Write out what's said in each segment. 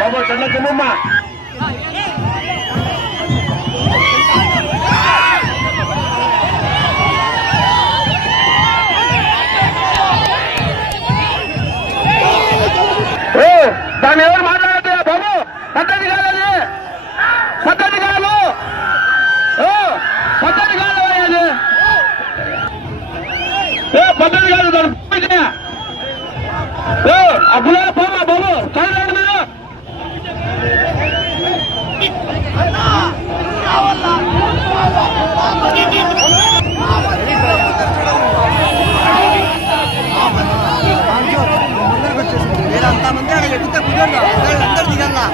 బాబు చెల్ల చెమ్మమ్మ దాన్ని ఎవరు మాట్లాడదు బాబు పద్ధతి కాదు పద్ధతి కాదు పద్ధతి కాదు అది పద్ధతి కాదు దాని అప్పుడు పోమా బాబు చదవండి మీరు అంతమంది అక్కడ ఎడితే కుదరదు అందరు దిగల్లా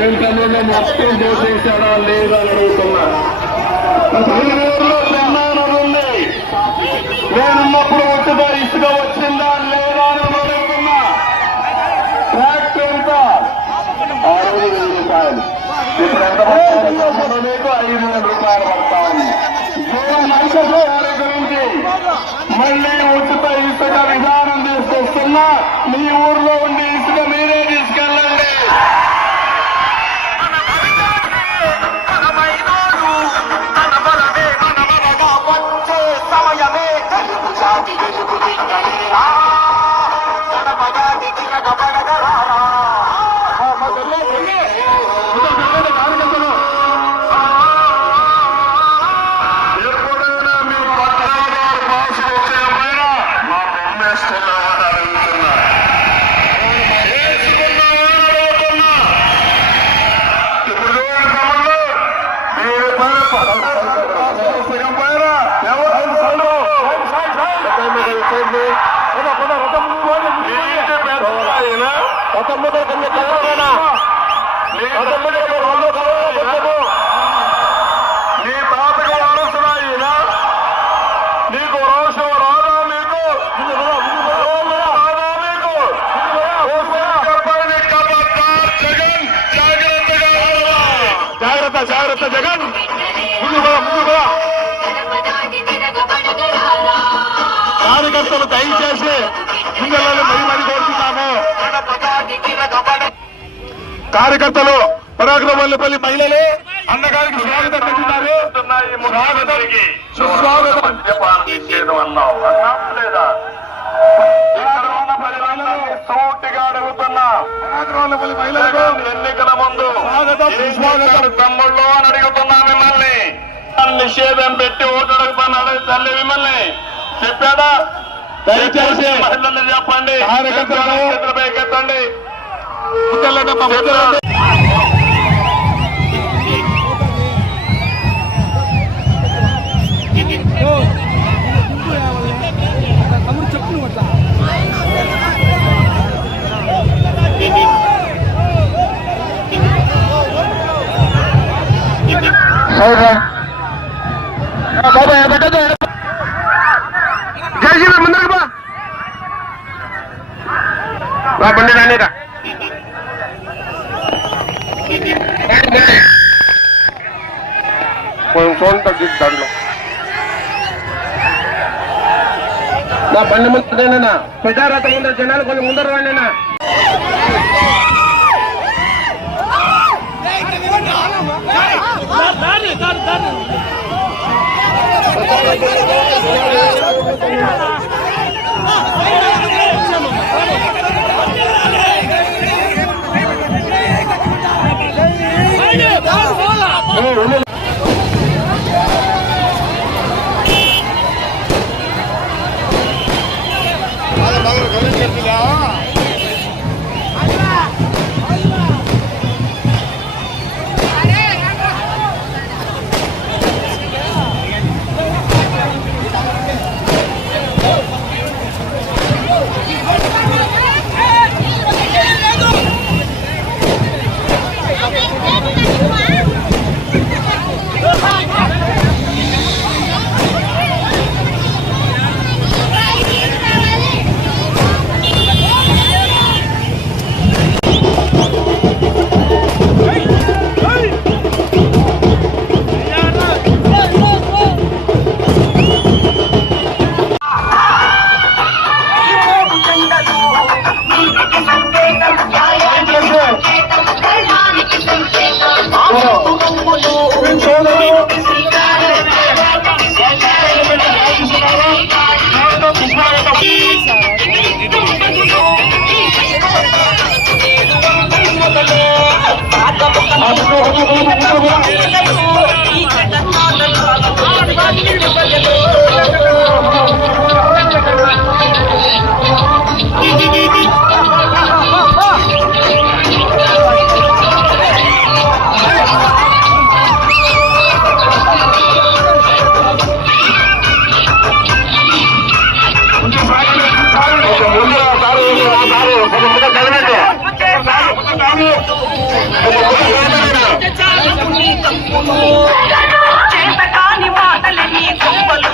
ఏంటన్నా మొత్తం చేసేసాడా లేదా అని అడుగుతున్నా. నేనున్నప్పుడు ఉట్టుగా ఇసుక వచ్చిందా లేదా అని అడుగుతున్నా. ట్రాక్టర్ ఎంత 6,000 రూపాయలు, ఇప్పుడు ఎంత పడుతుంది? మీకు 5,000 రూపాయలు పడతా ఉంది. గురించి మళ్ళీ ఉట్టుగా ఇసుక విధానం తీసుకొస్తున్నా. మీ ఊర్లో ఉండి ఇసుక మీరే తీసుకెళ్ళండి. జాగ్రత్త జాగ్రత్త జగన్ ముందు కూడా కార్యకర్తలు దయచేసి ముందెళ్ళాలి మరి కోరుతున్నాము. కార్యకర్తలు పరాక్రమపల్లి మహిళలు అన్నగారికి స్వాగతం పెట్టున్నారు. సుస్వాగతం. సూటిగా అడుగుతున్నా పరాక్రమపల్లి మహిళలకు ఎన్నికల ముందు స్వాగతం తమ్ముళ్ళు అని అడుగుతున్నా మిమ్మల్ని. నిషేధం పెట్టి ఓటు అడుగుతున్నాడు తల్లి మిమ్మల్ని చెప్పాడా? దయచేసి మహిళలు చెప్పండి, కార్యకర్తలు పైకెత్తండి. తమ్ముడు చెప్పు నువ్వు అట్లా జై ముందర బండి రానిరా కొంచెం సౌండ్ తగ్గింది దాంట్లో. నా బండి ముందునా ప్రజారథ ముందర జనాలు కొంచెం ముందర రాండినా. చేతకాని మాటలని గొప్పలు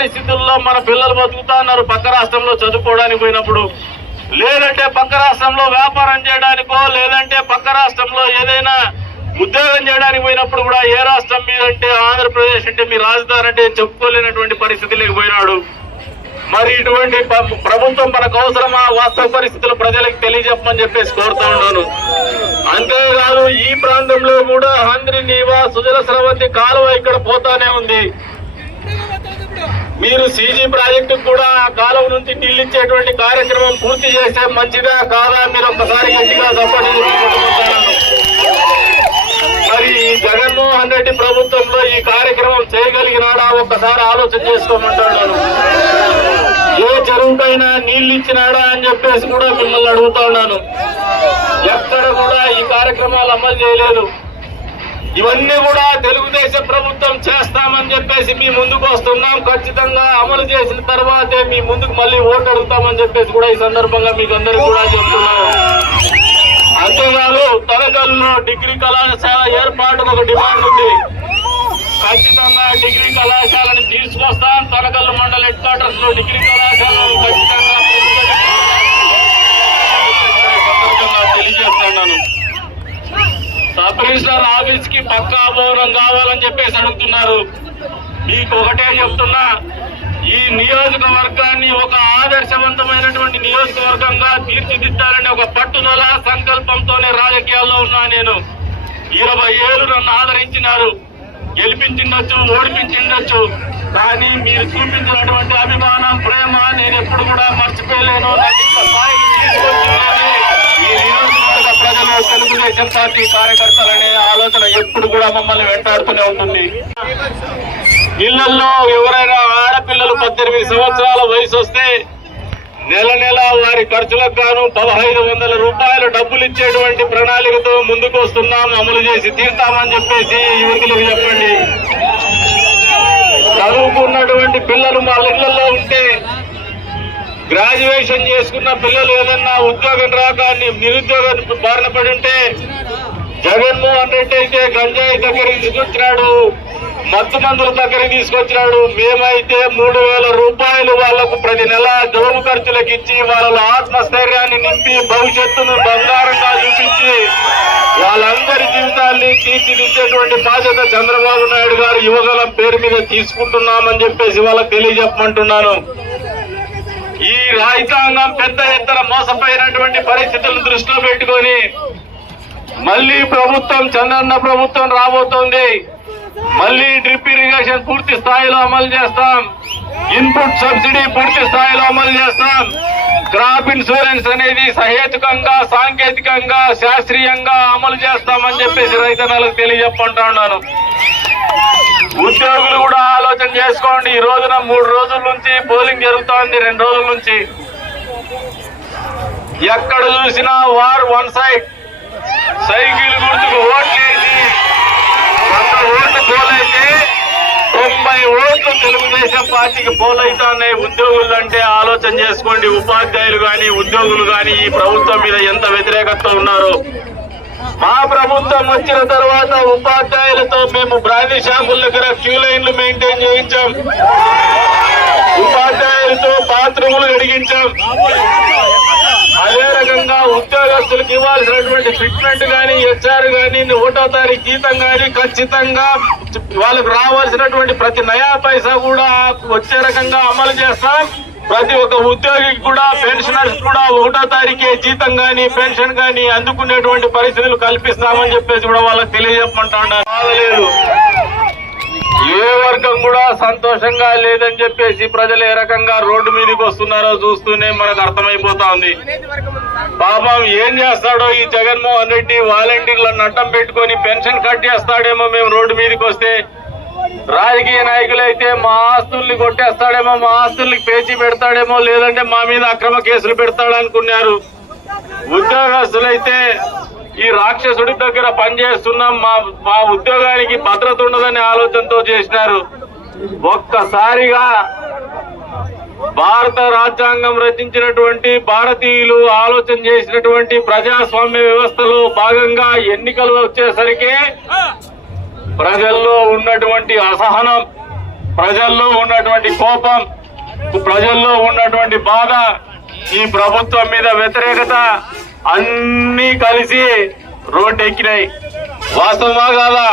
పరిస్థితుల్లో మన పిల్లలు బతుకుతా ఉన్నారు పక్క రాష్ట్రంలో చదువుకోవడానికి పోయినప్పుడు, లేదంటే పక్క రాష్ట్రంలో వ్యాపారం చేయడానికో, లేదంటే పక్క రాష్ట్రంలో ఏదైనా ఉద్యోగం చేయడానికి పోయినప్పుడు కూడా ఏ రాష్ట్రం మీరంటే ఆంధ్రప్రదేశ్ అంటే మీ రాజధాని అంటే చెప్పుకోలేనటువంటి పరిస్థితిలోకి పోయినాడు. మరి ఇటువంటి ప్రభుత్వం మనకు అవసరమా? వాస్తవ పరిస్థితులు ప్రజలకు తెలియజెప్పమని చెప్పేసి కోరుతా ఉన్నాను. అంతేకాదు ఈ ప్రాంతంలో కూడా హంద్రి నీవా సుజల స్రవంతి కాలువ ఇక్కడ పోతానే ఉంది. మీరు సీజీ ప్రాజెక్టు కూడా ఆ కాలువ నుంచి నీళ్ళు ఇచ్చేటువంటి కార్యక్రమం పూర్తి చేస్తే మంచిదా కాదా మీరు ఒక్కసారి గట్టిగా సపోర్ట్ చేసుకుంటున్నాను. మరి ఈ జగన్మోహన్ రెడ్డి ప్రభుత్వంలో ఈ కార్యక్రమం చేయగలిగినాడా ఒక్కసారి ఆలోచన చేసుకోమంటున్నాను. ఏ చెరువుకైనా నీళ్లు ఇచ్చినాడా అని చెప్పేసి కూడా మిమ్మల్ని అడుగుతా ఉన్నాను. ఎక్కడ కూడా ఈ కార్యక్రమాలు అమలు చేయలేదు. ఇవన్నీ కూడా తెలుగుదేశం ప్రభుత్వం చేస్తామని చెప్పేసి మీ ముందుకు వస్తున్నాం. ఖచ్చితంగా అమలు చేసిన తర్వాతే మీ ముందుకు మళ్ళీ ఓటు అడుగుతామని చెప్పేసి కూడా ఈ సందర్భంగా మీకు అందరికీ కూడా చెప్తున్నాను. అంతేకాదు తనకల్లో డిగ్రీ కళాశాల ఏర్పాటుకు ఒక డిమాండ్ ఉంది. ఖచ్చితంగా డిగ్రీ కళాశాలను తీసుకొస్తాం. తనకల్లు మండల హెడ్ క్వార్టర్స్ లో డిగ్రీ కళాశాలను ఖచ్చితంగా తెలియజేస్తున్నాను. సబ్ రిజిస్టర్ ఆఫీస్ కి పక్కా భవనం కావాలని చెప్పేసి అడుగుతున్నారు. మీకు ఒకటే చెప్తున్నా, ఈ నియోజకవర్గాన్ని ఒక ఆదర్శవంతమైనటువంటి నియోజకవర్గంగా తీర్చిదిద్దాలనే ఒక పట్టుదల సంకల్పంతోనే రాజకీయాల్లో ఉన్నా నేను. 20 ఏళ్ళు నన్ను ఆదరించినారు. గెలిపించిండొచ్చు, ఓడిపించిండొచ్చు, కానీ మీరు చూపించినటువంటి అభిమానం, ప్రేమ నేను ఎప్పుడు కూడా మర్చిపోలేను. నాకు ఇంత స్థాయికి తీసుకొచ్చిందని ఈ నియోజకవర్గ ప్రజలు, తెలుగుదేశం పార్టీ కార్యకర్తలనే ఆలోచన ఎప్పుడు కూడా మమ్మల్ని వెంటాడుతూనే ఉంటుంది. ఇళ్లలో ఎవరైనా ఆడపిల్లలు 18 సంవత్సరాల వయసు వస్తే నెల నెల వారి ఖర్చులకు గాను 1500 రూపాయలు డబ్బులు ఇచ్చేటువంటి ప్రణాళికతో ముందుకు వస్తున్నాం. అమలు చేసి తీర్తామని చెప్పేసి యువకులకు చెప్పండి. చదువుకున్నటువంటి పిల్లలు మా ఇళ్లలో ఉంటే, గ్రాడ్యుయేషన్ చేసుకున్న పిల్లలు ఏదన్నా ఉద్యోగం రాక నిరుద్యోగం బారిన పడి ఉంటే, జగన్మోహన్ రెడ్డి అయితే గంజాయి దగ్గర తీసుకొచ్చినాడు, మత్తు మందుల దగ్గర తీసుకొచ్చినాడు. మేమైతే 3000 రూపాయలు వాళ్లకు ప్రతి నెల జోబు ఖర్చులకు ఇచ్చి వాళ్ళ ఆత్మస్థైర్యాన్ని నింపి భవిష్యత్తును బంగారంగా చూపించి వాళ్ళందరి జీవితాల్ని తీర్చిదిద్దేటువంటి బాధ్యత చంద్రబాబు నాయుడు గారు యువగలం పేరు మీద తీసుకుంటున్నామని చెప్పేసి వాళ్ళకి తెలియజెప్పమంటున్నాను. ఈ రైతాంగం పెద్ద ఎత్తున మోసపోయినటువంటి పరిస్థితులను దృష్టిలో పెట్టుకొని మళ్లీ ప్రభుత్వం, చంద్రన్న ప్రభుత్వం రాబోతోంది. మళ్లీ డ్రిప్ ఇరిగేషన్ పూర్తి స్థాయిలో అమలు చేస్తాం. ఇన్పుట్ సబ్సిడీ పూర్తి స్థాయిలో అమలు చేస్తాం. క్రాప్ ఇన్సూరెన్స్ అనేది సహేతుకంగా, సాంకేతికంగా, శాస్త్రీయంగా అమలు చేస్తామని చెప్పేసి రైతన్నలకు తెలియజెప్పంటా ఉన్నాను. ఉద్యోగులు కూడా ఆలోచన చేసుకోండి. ఈ రోజున 3 రోజుల నుంచి పోలింగ్ జరుగుతోంది. 2 రోజుల నుంచి ఎక్కడ చూసినా వార్ వన్ సైడ్. సైకిల్ గుర్తుకు ఓట్లేసి 100 ఓట్లు పోలైతే 90 ఓట్లు తెలుగుదేశం పార్టీకి పోలైతున్నాయి. ఉద్యోగులు అంటే ఆలోచన చేసుకోండి. ఉపాధ్యాయులు గాని, ఉద్యోగులు గాని ఈ ప్రభుత్వం మీద ఎంత వ్యతిరేకత ఉన్నారు. మా ప్రభుత్వం వచ్చిన తర్వాత ఉపాధ్యాయులతో మేము బ్రాందీ షాపుల దగ్గర క్యూ లైన్లు మెయింటైన్ చేయించాం. ఉపాధ్యాయులతో బాత్రూములు అడిగించాం. అదే రకంగా ఉద్యోగస్తులకు ఇవ్వాల్సినటువంటి ఫిట్మెంట్ గాని, హెచ్ఆర్ గాని, 1వ తారీఖు జీతం గాని ఖచ్చితంగా వాళ్ళకు రావాల్సినటువంటి ప్రతి నయా పైసా కూడా వచ్చే రకంగా అమలు చేస్తాం. ప్రతి ఒక్క ఉద్యోగికి కూడా, పెన్షనర్స్ కూడా 1వ తారీఖే జీతం గాని, పెన్షన్ గాని అందుకునేటువంటి పరిస్థితులు కల్పిస్తామని చెప్పేసి కూడా వాళ్ళకి తెలియజెప్పమంటా ఉన్నారు. బాధలేదు, ఏ వర్గం కూడా సంతోషంగా లేదని చెప్పేసి ప్రజలు ఏ రకంగా రోడ్డు మీదకి వస్తున్నారో చూస్తూనే మనకు అర్థమైపోతా ఉంది. పాపం ఏం చేస్తాడో ఈ జగన్మోహన్ రెడ్డి, వాలంటీర్లను అడ్డం పెట్టుకొని పెన్షన్ కట్ చేస్తాడేమో మేము రోడ్డు మీదకి వస్తే. రాజకీయ నాయకులైతే మా ఆస్తుల్ని కొట్టేస్తాడేమో, మా ఆస్తుల్ని పేచి పెడతాడేమో, లేదంటే మా మీద అక్రమ కేసులు పెడతాడనుకున్నారు. ఉద్యోగస్తులైతే ఈ రాక్షసుడి దగ్గర పనిచేస్తున్నాం, మా ఉద్యోగానికి భద్రత ఉండదనే ఆలోచనతో చేసినారు. ఒక్కసారిగా భారత రాజ్యాంగం రచించినటువంటి భారతీయులు ఆలోచన చేసినటువంటి ప్రజాస్వామ్య వ్యవస్థలో భాగంగా ఎన్నికలు వచ్చేసరికి ప్రజల్లో ఉన్నటువంటి అసహనం, ప్రజల్లో ఉన్నటువంటి కోపం, ప్రజల్లో ఉన్నటువంటి బాధ, ఈ ప్రభుత్వం మీద వ్యతిరేకత అన్నీ కలిసి రోడ్డు ఎక్కినాయి. వాస్తవమా కాదా?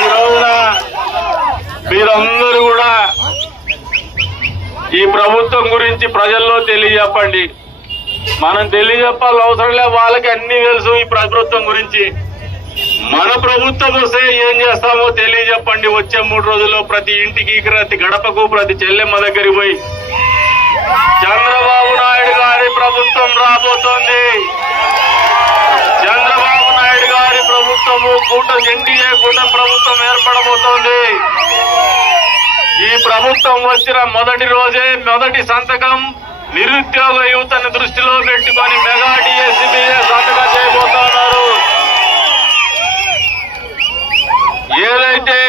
ఈ రోజున మీరందరూ కూడా ఈ ప్రభుత్వం గురించి ప్రజల్లో తెలియజెప్పండి. మనం తెలియజెప్పాల్సిన అవసరం లేదు, వాళ్ళకి అన్ని తెలుసు ఈ ప్రభుత్వం గురించి. మన ప్రభుత్వం వస్తే ఏం చేస్తామో తెలియజెప్పండి. వచ్చే 3 రోజుల్లో ప్రతి ఇంటికి, ప్రతి గడపకు, ప్రతి చెల్లెమ్మ దగ్గరికి పోయి చంద్రబాబు నాయుడు గారి ప్రభుత్వం రాబోతోంది, చంద్రబాబు నాయుడు గారి ప్రభుత్వము ఎన్డీఏ కూటమి ప్రభుత్వం ఏర్పడబోతోంది. ఈ ప్రభుత్వం వచ్చిన మొదటి రోజే మొదటి సంతకం నిరుద్యోగ యువతను దృష్టిలో పెట్టుకొని మెగా డిఎస్సీ మీద సంతకం చేయబోతున్నారు. ఏదైతే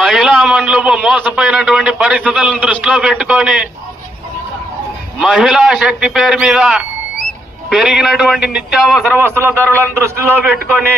మహిళా మండలు మోసపోయినటువంటి పరిస్థితులను దృష్టిలో పెట్టుకొని మహిళా శక్తి పేరు మీద పెరిగినటువంటి నిత్యావసర వస్తువుల ధరలను దృష్టిలో పెట్టుకొని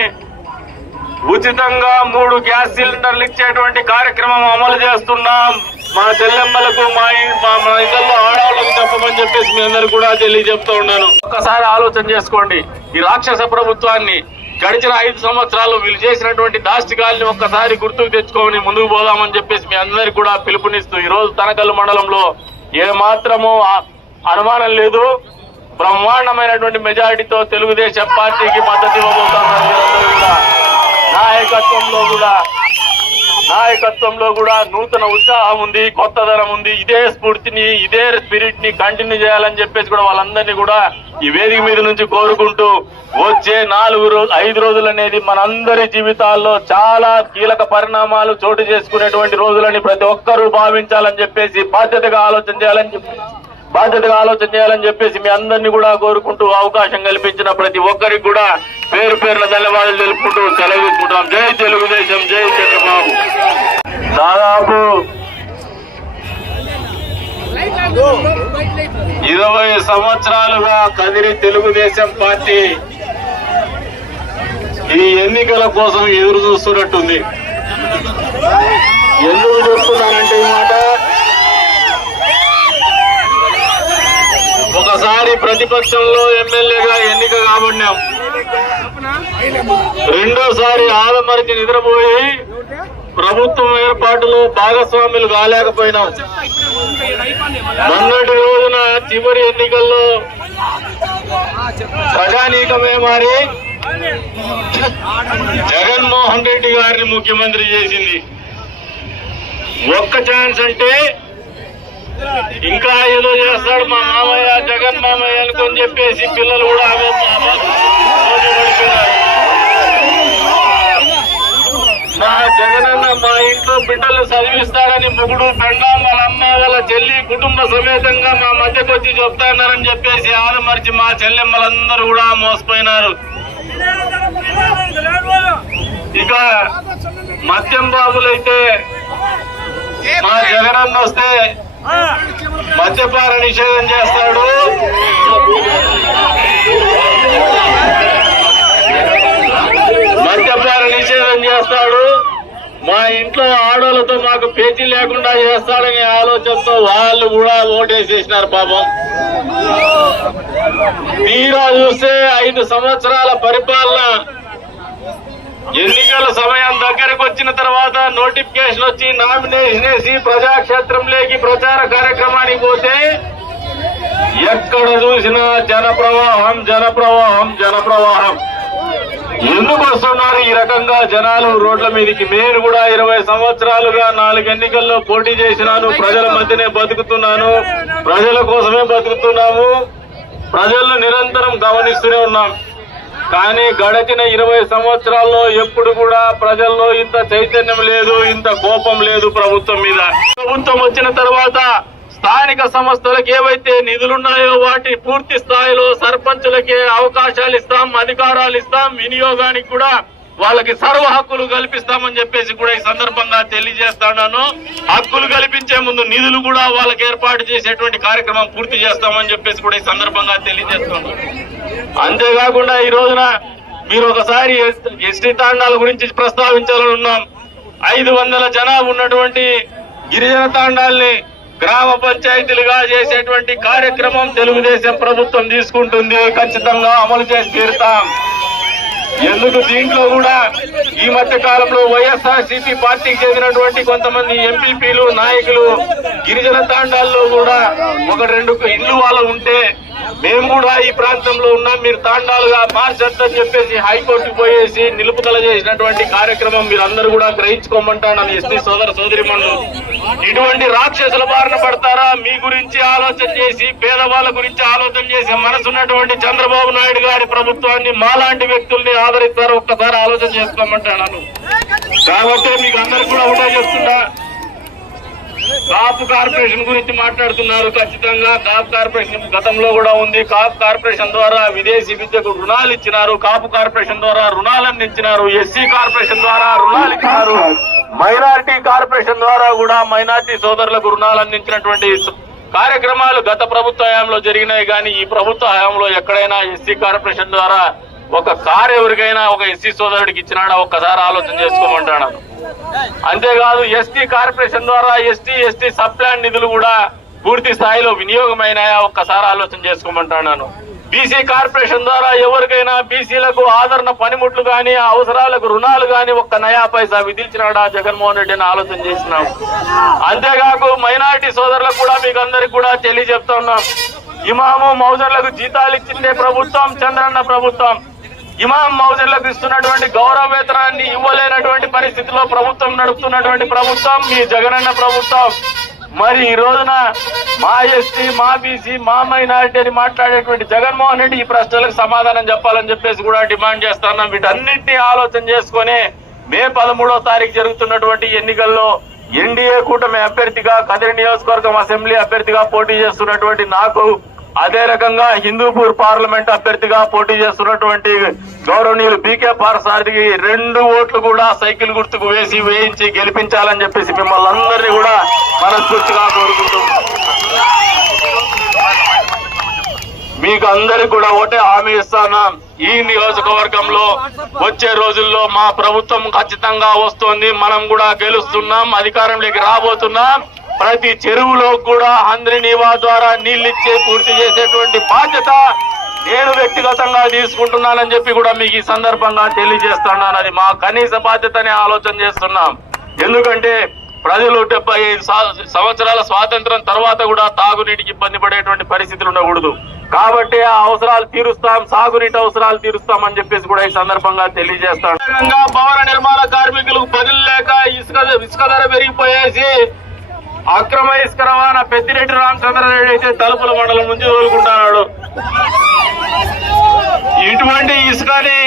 ఉచితంగా 3 గ్యాస్ సిలిండర్లు ఇచ్చేటువంటి కార్యక్రమం అమలు చేస్తున్నాం. మా చెల్లెమ్మలకు, మా ఇళ్లలో ఆడవాళ్ళకు చెప్పమని చెప్పేసి మీ అందరూ కూడా తెలియజెప్తూ ఉన్నాను. ఒక్కసారి ఆలోచన చేసుకోండి. ఈ రాక్షస ప్రభుత్వాన్ని గడిచిన 5 సంవత్సరాలు వీళ్ళు చేసినటువంటి దాష్టికాల్ని ఒక్కసారి గుర్తుకు తెచ్చుకొని ముందుకు పోదామని చెప్పేసి మీ అందరికీ కూడా పిలుపునిస్తూ ఈ రోజు తనకల్లు మండలంలో ఏ మాత్రము అనుమానం లేదు, బ్రహ్మాండమైనటువంటి మెజారిటీతో తెలుగుదేశం పార్టీకి మద్దతు ఇవ్వబోతున్నారు. మీరందరూ కూడా నాయకత్వంలో కూడా నూతన ఉత్సాహం ఉంది, కొత్తదనం ఉంది. ఇదే స్ఫూర్తిని, ఇదే స్పిరిట్ ని కంటిన్యూ చేయాలని చెప్పేసి కూడా వాళ్ళందరినీ కూడా ఈ వేదిక మీద నుంచి కోరుకుంటూ వచ్చే 5 రోజులు అనేది మనందరి జీవితాల్లో చాలా కీలక పరిణామాలు చోటు చేసుకునేటువంటి రోజులని ప్రతి ఒక్కరూ భావించాలని చెప్పేసి బాధ్యతగా ఆలోచన చేయాలని చెప్పేసి మీ అందరినీ కూడా కోరుకుంటూ అవకాశం కల్పించిన ప్రతి ఒక్కరికి కూడా పేరు పేరున ధన్యవాదాలు తెలుపుకుంటూ సెలవు తీసుకుంటాం. జై తెలుగుదేశం, జై చంద్రబాబు. దాదాపు 20 సంవత్సరాలుగా కదిరి తెలుగుదేశం పార్టీ ఈ ఎన్నికల కోసం ఎదురు చూస్తున్నట్టుంది. ఎందుకు చెప్తున్నానంటే ఈ మాట, ఒకసారి ప్రతిపక్షంలో ఎమ్మెల్యేగా ఎన్నిక కాబడినాం, రెండోసారి ఆదమరిచి నిద్రపోయి ప్రభుత్వం ఏర్పాటులో భాగస్వాములు కాలేకపోయినాం. మొన్నటి రోజున చివరి ఎన్నికల్లో ప్రజానీకమే మారి జగన్మోహన్ రెడ్డి గారిని ముఖ్యమంత్రి చేసింది. ఒక్క ఛాన్స్ అంటే ఇంకా ఏదో చేస్తాడు మా మామయ్య, జగన్ మామయ్య అనుకొని చెప్పేసి పిల్లలు కూడా మా జగనన్న మా ఇంట్లో బిడ్డలు చదివిస్తాడని మొగుడు, పెండాం, వాళ్ళ అమ్మ, వాళ్ళ చెల్లి కుటుంబ సమేతంగా మా మధ్యకు వచ్చి చెప్తానని చెప్పేసి ఆదమర్చి మా చెల్లెమ్మలందరూ కూడా మోసపోయినారు. ఇక మద్యం బాబులైతే మా జగనన్న వస్తే మద్యపాన నిషేధం చేస్తాడు, మా ఇంట్లో ఆడోళ్ళతో మాకు పేచీ లేకుండా చేస్తాడనే ఆలోచనతో వాళ్ళు కూడా ఓటేసేసినారు పాపం. తీరా చూస్తే 5 సంవత్సరాల పరిపాలన, ఎన్నికల సమయం దగ్గరకు వచ్చిన తర్వాత నోటిఫికేషన్ వచ్చి నామినేషన్ వేసి ప్రజాక్షేత్రంలోకి ప్రచార కార్యక్రమానికి పోతే ఎక్కడ చూసినా జనప్రవాహం. ఎందుకు వస్తున్నారు ఈ రకంగా జనాలు రోడ్ల మీదకి? నేను కూడా 20 సంవత్సరాలుగా 4 ఎన్నికల్లో పోటీ చేసినాను. ప్రజల మధ్యనే బతుకుతున్నాను, ప్రజల కోసమే బతుకుతున్నాము, ప్రజలను నిరంతరం గమనిస్తూనే ఉన్నాం. కానీ గడిచిన 20 సంవత్సరాల్లో ఎప్పుడు కూడా ప్రజల్లో ఇంత చైతన్యం లేదు, ఇంత కోపం లేదు ప్రభుత్వం మీద. ప్రభుత్వం వచ్చిన తర్వాత స్థానిక సంస్థలకు ఏవైతే నిధులున్నాయో వాటి పూర్తి స్థాయిలో సర్పంచులకే అవకాశాలు ఇస్తాం, అధికారాలు ఇస్తాం, వినియోగానికి కూడా వాళ్ళకి సర్వ హక్కులు కల్పిస్తామని చెప్పేసి కూడా ఈ సందర్భంగా తెలియజేస్తున్నాను. హక్కులు కల్పించే ముందు నిధులు కూడా వాళ్ళకి ఏర్పాటు చేసేటువంటి కార్యక్రమం పూర్తి చేస్తామని చెప్పేసి కూడా ఈ సందర్భంగా తెలియజేస్తున్నాను. అంతేకాకుండా ఈ రోజున మీరు ఒకసారి ఎస్టీ తాండాల గురించి ప్రస్తావించాలని ఉన్నాం. 500 జనాభా ఉన్నటువంటి గిరిజన తాండాల్ని గ్రామ పంచాయతీలుగా చేసేటువంటి కార్యక్రమం తెలుగుదేశం ప్రభుత్వం తీసుకుంటుంది. ఖచ్చితంగా అమలు చేసి తీరుతాం. ఎందుకు దీంట్లో కూడా ఈ మధ్య కాలంలో వైఎస్ఆర్సీపీ పార్టీకి చెందినటువంటి కొంతమంది ఎంపీపీలు నాయకులు గిరిజన తాండాల్లో కూడా 1-2 ఇళ్లు వాళ్ళ ఉంటే మేము కూడా ఈ ప్రాంతంలో ఉన్నాం, మీరు తాండాలుగా మార్చొద్దని చెప్పేసి హైకోర్టుకు పోయేసి నిలుపుదల చేసినటువంటి కార్యక్రమం మీరందరూ కూడా గ్రహించుకోమంటాను. ఎస్టీ సోదర సోదరిమణులు ఇటువంటి రాక్షసుల బారిన పడతారా? మీ గురించి ఆలోచన చేసి పేదవాళ్ళ గురించి ఆలోచన చేసే మనసున్నటువంటి చంద్రబాబు నాయుడు గారి ప్రభుత్వాన్ని మాలాంటి వ్యక్తుల్ని ఆదరిస్తారో ఒక్కసారి ఆలోచన చేసుకోమంటాను. కాబట్టి మీకు అందరికి కూడా ఒకటే చెప్తున్నా, కాపు కార్పొరేషన్ గురించి మాట్లాడుతున్నారు. ఖచ్చితంగా కాపు కార్పొరేషన్ గతంలో కూడా ఉంది. కాపు కార్పొరేషన్ ద్వారా విదేశీ విద్యకు రుణాలు ఇచ్చినారు, కాపు కార్పొరేషన్ ద్వారా రుణాలు అందించినారు, ఎస్సీ కార్పొరేషన్ ద్వారా రుణాలు ఇచ్చినారు, మైనారిటీ కార్పొరేషన్ ద్వారా కూడా మైనారిటీ సోదరులకు రుణాలు అందించినటువంటి కార్యక్రమాలు గత ప్రభుత్వ హయాంలో జరిగినాయి. కానీ ఈ ప్రభుత్వ హయాంలో ఎక్కడైనా ఎస్సీ కార్పొరేషన్ ద్వారా ఒక కారు ఎవరికైనా ఒక ఎస్సీ సోదరుడికి ఇచ్చినాడా ఒక్కసారి ఆలోచన చేసుకోమంటాను. అంతేకాదు ఎస్టీ కార్పొరేషన్ ద్వారా ఎస్టీ సబ్ ప్లాన్ నిధులు కూడా పూర్తి స్థాయిలో వినియోగమైనాయా ఒక్కసారి ఆలోచన చేసుకోమంటున్నాను. బీసీ కార్పొరేషన్ ద్వారా ఎవరికైనా బీసీలకు ఆదరణ పనిముట్లు గాని అవసరాలకు రుణాలు గాని ఒక్క నయా పైసా విధించినాడా జగన్మోహన్ రెడ్డి అని ఆలోచన చేసినాం. అంతేకాకు మైనారిటీ సోదరులకు కూడా మీకు అందరికి కూడా తెలియజెప్తా ఉన్నాం, ఇమాము మౌజర్లకు జీతాలు ఇచ్చిందే ప్రభుత్వం చంద్రన్న ప్రభుత్వం. ఇమాం మౌజర్లకు ఇస్తున్నటువంటి గౌరవ వేతనాన్ని ఇవ్వలేనటువంటి పరిస్థితిలో ప్రభుత్వం నడుపుతున్నటువంటి ప్రభుత్వం మీ జగనన్న ప్రభుత్వం. మరి ఈ రోజున మా ఎస్టీ మా బీసీ మా మైనారిటీ అని మాట్లాడేటువంటి జగన్మోహన్ రెడ్డి ఈ ప్రశ్నలకు సమాధానం చెప్పాలని చెప్పేసి కూడా డిమాండ్ చేస్తున్నాం. వీటన్నింటినీ ఆలోచన చేసుకుని మే 13వ తారీఖు జరుగుతున్నటువంటి ఎన్నికల్లో ఎన్డీఏ కూటమి అభ్యర్థిగా కదిరి నియోజకవర్గం అసెంబ్లీ అభ్యర్థిగా పోటీ చేస్తున్నటువంటి నాకు, అదే రకంగా హిందూపూర్ పార్లమెంట్ అభ్యర్థిగా పోటీ చేస్తున్నటువంటి గౌరవనీయులు బీకే పార్సారథికి 2 ఓట్లు కూడా సైకిల్ గుర్తుకు వేయించి గెలిపించాలని చెప్పేసి మిమ్మల్ని అందరినీ కూడా మనస్ఫూర్తిగా కోరుకుంటున్నాం. మీకు అందరికి కూడా ఒకటే హామీ ఇస్తాను, ఈ నియోజకవర్గంలో వచ్చే రోజుల్లో మా ప్రభుత్వం ఖచ్చితంగా వస్తుంది, మనం కూడా గెలుస్తున్నాం, అధికారంలోకి రాబోతున్నాం. ప్రతి చెరువులో కూడా హంద్రినీవా ద్వారా నీళ్లిచ్చే పూర్తి చేసేటువంటి బాధ్యత నేను వ్యక్తిగతంగా తీసుకుంటున్నానని చెప్పి కూడా మీకు ఈ సందర్భంగా తెలియజేస్తున్నాను. అది మా కనీస బాధ్యతనే ఆలోచన చేస్తున్నాం. ఎందుకంటే ప్రజలు 75 సంవత్సరాల స్వాతంత్రం తర్వాత కూడా తాగునీటికి ఇబ్బంది పడేటువంటి పరిస్థితులు ఉండకూడదు. కాబట్టి ఆ అవసరాలు తీరుస్తాం, సాగునీటి అవసరాలు తీరుస్తామని చెప్పేసి కూడా ఈ సందర్భంగా తెలియజేస్తాం. భవన నిర్మాణ కార్మికులకు బదులు లేక ఇసుక ధర పెరిగిపోయేసి అక్రమ ఇసుక రవాణా పెద్దిరెడ్డి రామచంద్రారెడ్డి అయితే తలుపుల మండలం నుంచి తోలుకుంటున్నాడు. ఇటువంటి ఇసుకని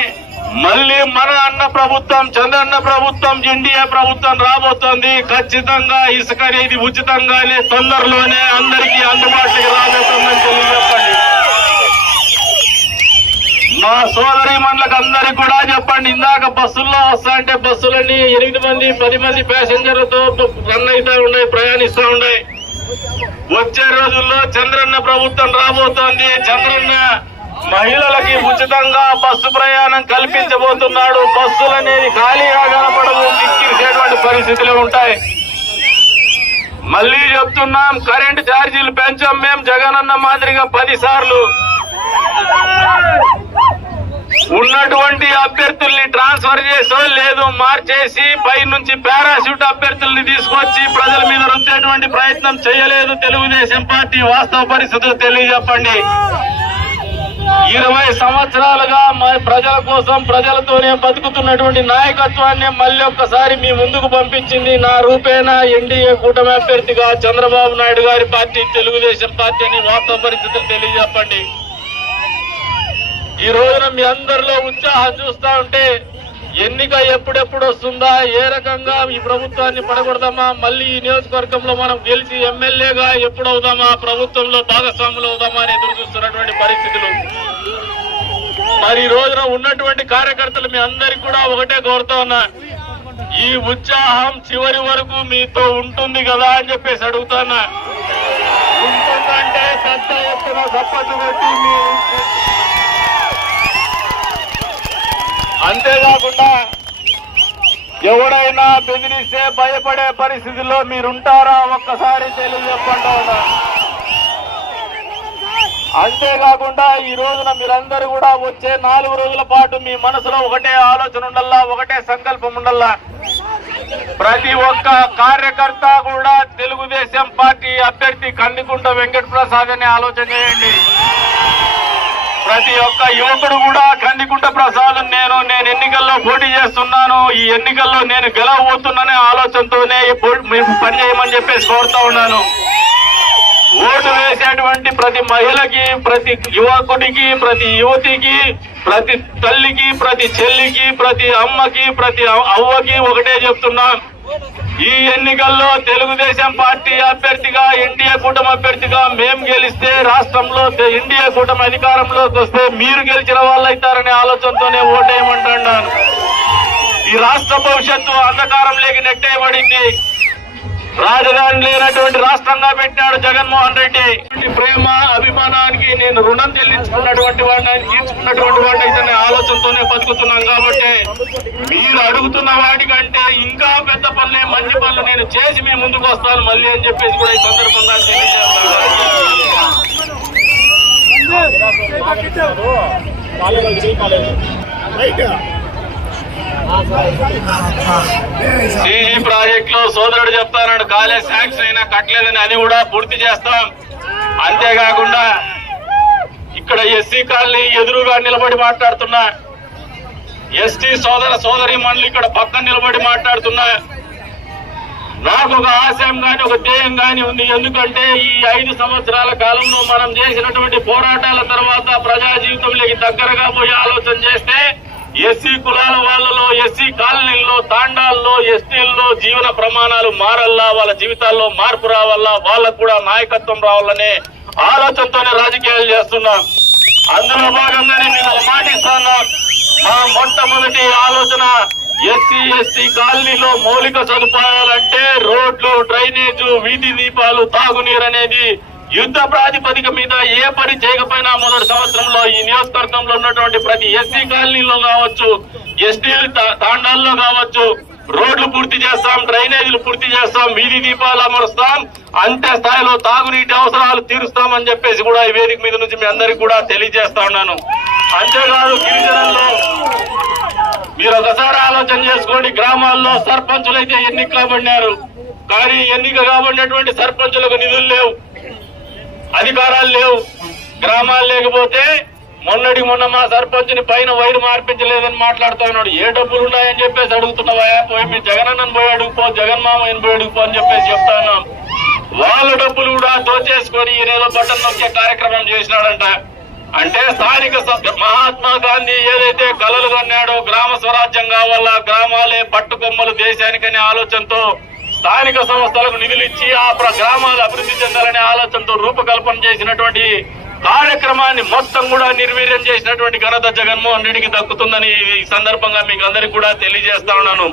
మళ్ళీ మన అన్న ప్రభుత్వం చంద్రన్న ప్రభుత్వం ఎన్డీఏ ప్రభుత్వం రాబోతోంది. ఖచ్చితంగా ఇసుక అనేది ఉచితంగానే తొందరలోనే అందరికీ అందుబాటులోకి రాబోతుందని తెలియజెప్పండి. మా సోదరి మండలకు అందరికి కూడా చెప్పండి, ఇందాక బస్సుల్లో వస్తా అంటే బస్సులన్నీ 8 మంది 10 మంది ప్యాసింజర్లతో రన్ అవుతా ఉన్నాయి, ప్రయాణిస్తూ ఉన్నాయి. వచ్చే రోజుల్లో చంద్రన్న ప్రభుత్వం రాబోతోంది. చంద్రన్న మహిళలకి ఉచితంగా బస్సు ప్రయాణం కల్పించబోతున్నాడు. బస్సులు అనేది ఖాళీగా కనపడవు, కిక్కిరిసేటువంటి పరిస్థితులు ఉంటాయి. మళ్ళీ చెప్తున్నాం, కరెంటు ఛార్జీలు పెంచాం మేము జగనన్న మాదిరిగా 10 సార్లు. ఉన్నటువంటి అభ్యర్థుల్ని ట్రాన్స్ఫర్ చేసో లేదు మార్చేసి పై నుంచి పారాషూట్ అభ్యర్థుల్ని తీసుకొచ్చి ప్రజల మీద రుద్దేటువంటి ప్రయత్నం చేయలేదు తెలుగుదేశం పార్టీ. వాస్తవ పరిస్థితులు తెలియజెప్పండి. 20 సంవత్సరాలుగా ప్రజల కోసం ప్రజలతోనే బతుకుతున్నటువంటి నాయకత్వాన్ని మళ్ళీ ఒక్కసారి మీ ముందుకు పంపించింది నా రూపేణ ఎన్డీఏ కూటమి అభ్యర్థిగా చంద్రబాబు నాయుడు గారి పార్టీ తెలుగుదేశం పార్టీ అని వాస్తవ పరిస్థితులు తెలియజెప్పండి. ఈ రోజున మీ అందరిలో ఉత్సాహం చూస్తా ఉంటే ఎన్నిక ఎప్పుడెప్పుడు వస్తుందా, ఏ రకంగా ఈ ప్రభుత్వాన్ని పడగొడదామా, మళ్ళీ ఈ నియోజకవర్గంలో మనం గెలిచి ఎమ్మెల్యేగా ఎప్పుడవుదామా, ప్రభుత్వంలో భాగస్వాములు అవుదామా అని ఎదురు చూస్తున్నటువంటి పరిస్థితులు. మరి ఈ రోజున ఉన్నటువంటి కార్యకర్తలు మీ అందరికి కూడా ఒకటే కోరుతా ఉన్నా, ఈ ఉత్సాహం చివరి వరకు మీతో ఉంటుంది కదా అని చెప్పేసి అడుగుతున్నా. ఉంటుందంటే పెద్ద ఎత్తున చప్పట్లు కొట్టి అంతేకాకుండా ఎవడైనా బెదిరిస్తే భయపడే పరిస్థితిలో మీరుంటారా ఒక్కసారి తెలియజెప్పండి. అంతేకాకుండా ఈ రోజున మీరందరూ కూడా వచ్చే 4 రోజుల పాటు మీ మనసులో ఒకటే ఆలోచన ఉండాలా, ఒకటే సంకల్పం ఉండాలా. ప్రతి ఒక్క కార్యకర్త కూడా తెలుగుదేశం పార్టీ అభ్యర్థి కందికుంట వెంకట ప్రసాద్ అనే ఆలోచన చేయండి. ప్రతి ఒక్క యువకుడు కూడా కందికుంట ప్రసాద్ నేను ఎన్నికల్లో పోటీ చేస్తున్నాను, ఈ ఎన్నికల్లో నేను గెలవబోతున్నానే ఆలోచనతోనే పనిచేయమని చెప్పేసి కోరుతా ఉన్నాను. ఓటు వేసేటువంటి ప్రతి మహిళకి, ప్రతి యువకుడికి, ప్రతి యువతికి, ప్రతి తల్లికి, ప్రతి చెల్లికి, ప్రతి అమ్మకి, ప్రతి అవ్వకి ఒకటే చెప్తున్నాను. ఈ ఎన్నికల్లో తెలుగుదేశం పార్టీ అభ్యర్థిగా, ఎన్డీఏ కూటమి అభ్యర్థిగా మేము గెలిస్తే రాష్ట్రంలో ఎన్డీఏ కూటమి అధికారంలోకి వస్తే మీరు గెలిచిన వాళ్ళు అవుతారనే ఆలోచనతోనే ఓటేయమంటున్నాను. ఈ రాష్ట్ర భవిష్యత్తు అంధకారంలోకి నెట్టేయబడింది. రాజధాని లేనటువంటి రాష్ట్రంగా పెట్టినాడు జగన్మోహన్ రెడ్డి. ప్రేమ అభిమానానికి నేను రుణం చెల్లించుకున్నటువంటి వాడిని, ఆయన తీర్చుకున్నటువంటి వాడిని అయితే ఆలోచనతోనే బతుకుతున్నాం. కాబట్టి మీరు అడుగుతున్న వాటికంటే ఇంకా పెద్ద పనులే, మంచి పనులు నేను చేసి మీ ముందుకు వస్తాను మళ్ళీ అని చెప్పేసి కూడా ఈ సందర్భంగా ఈ ప్రాజెక్ట్ లో సోదరుడు చెప్తాడు కాలేజ్ శాంక్షన్ అయినా కట్టలేదని, అని కూడా పూర్తి చేస్తాం. అంతేకాకుండా ఇక్కడ ఎస్సీ కాలనీ ఎదురుగా నిలబడి మాట్లాడుతున్నా, ఎస్టీ సోదరి మనులు ఇక్కడ పక్కన నిలబడి మాట్లాడుతున్నా. నాకు ఒక ఆశయం గాని ఒక ధ్యేయం గాని ఉంది. ఎందుకంటే ఈ 5 సంవత్సరాల కాలంలో మనం చేసినటువంటి పోరాటాల తర్వాత ప్రజా జీవితంలోకి దగ్గరగా పోయి ఆలోచన చేస్తే ఎస్సీ కులాల వాళ్ళలో, ఎస్సీ కాలనీల్లో, తాండాల్లో, ఎస్టీల్లో జీవన ప్రమాణాలు మారల్లా, వాళ్ళ జీవితాల్లో మార్పు రావాలా, వాళ్ళకు కూడా నాయకత్వం రావాలనే ఆలోచనతోనే రాజకీయాలు చేస్తున్నాం. అందులో భాగంగానే నేను ఒక మాట ఇస్తాను. మా మొట్టమొదటి ఆలోచన ఎస్సీ ఎస్టీ కాలనీలో మౌలిక సదుపాయాలంటే రోడ్లు, డ్రైనేజు, వీధి దీపాలు, తాగునీరు అనేది యుద్ధ ప్రాతిపదిక మీద ఏ పని చేయకపోయినా మొదటి సంవత్సరంలో ఈ నియోజకవర్గంలో ఉన్నటువంటి ప్రతి ఎస్సీ కాలనీలో కావచ్చు, ఎస్టీ తాండాల్లో కావచ్చు రోడ్లు పూర్తి చేస్తాం, డ్రైనేజీలు పూర్తి చేస్తాం, వీధి దీపాలు అమరుస్తాం, అంతే స్థాయిలో తాగునీటి అవసరాలు తీరుస్తామని చెప్పేసి కూడా ఈ వేదిక మీద నుంచి మీ అందరికీ కూడా తెలియజేస్తా ఉన్నాను. అంతేకాదు గిరిజనుల్లో మీరు ఒకసారి ఆలోచన చేసుకోండి. గ్రామాల్లో సర్పంచులు అయితే ఎన్నిక కాబడినారు, కానీ ఎన్నిక కాబడినటువంటి సర్పంచులకు నిధులు లేవు, అధికారాలు లేవు. గ్రామాలు లేకపోతే మొన్న మా సర్పంచ్ని పైన వైరు మార్పించలేదని మాట్లాడుతూ ఉన్నాడు. ఏ డబ్బులు ఉన్నాయని చెప్పేసి అడుగుతున్నావా? పోయి మీ జగనన్నని పోయి అడుగుపో, జగన్మామని పోయి అడుగుపో అని చెప్పేసి చెప్తా ఉన్నాం. వాళ్ళ డబ్బులు కూడా దోచేసుకొని ఈయనేదో బటన్ నొక్కే కార్యక్రమం చేసినాడంట. అంటే స్థానిక మహాత్మా గాంధీ ఏదైతే కలలు కన్నాడో గ్రామ స్వరాజ్యం కావాలా, గ్రామాలే పట్టుకొమ్మలు దేశానికనే ఆలోచనతో స్థానిక సంస్థలకు నిధులు ఇచ్చి ఆ గ్రామాలు అభివృద్ధి చెందాలనే ఆలోచనతో రూపకల్పన చేసినటువంటి కార్యక్రమాన్ని మొత్తం కూడా నిర్వీర్యం చేసినటువంటి ఘనత జగన్మోహన్ రెడ్డికి దక్కుతుందని ఈ సందర్భంగా మీకు అందరికీ కూడా తెలియజేస్తా ఉన్నాను.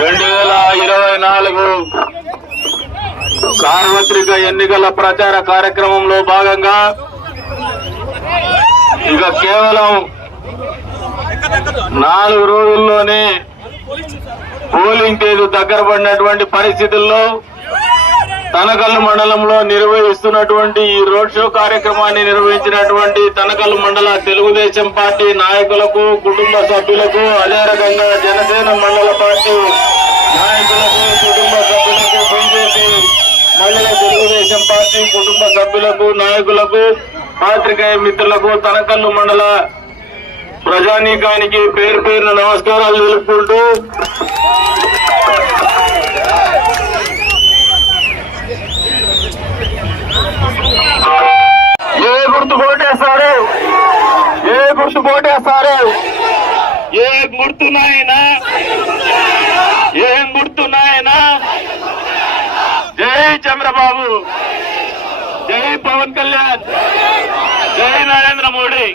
2024 సార్వత్రిక ఎన్నికల ప్రచార కార్యక్రమంలో భాగంగా ఇక కేవలం 4 రోజుల్లోనే పోలింగ్ తేదీ దగ్గర పడినటువంటి పరిస్థితుల్లో తనకల్లు మండలంలో నిర్వహిస్తున్నటువంటి ఈ రోడ్ షో కార్యక్రమాన్ని నిర్వహించినటువంటి తనకల్లు మండల తెలుగుదేశం పార్టీ నాయకులకు, కుటుంబ సభ్యులకు, అదే రకంగా జనసేన మండల పార్టీ నాయకులకు, కుటుంబ సభ్యులకు, బీజేపీ మహిళా తెలుగుదేశం పార్టీ కుటుంబ సభ్యులకు, నాయకులకు, పాత్రికేయ మిత్రులకు, తనకల్లు మండల ప్రజానీకానికి పేరు పేరున నమస్కారాలు తెలుపుకుంటూ ఏ గుర్తు కోటేస్తారు, ఏ గుర్తు కోటేస్తారు, ఏ గుర్తున్నాయినా, ఏం గుర్తున్నాయినా. జై చంద్రబాబు, జై పవన్ కళ్యాణ్, జై నరేంద్ర మోడీ.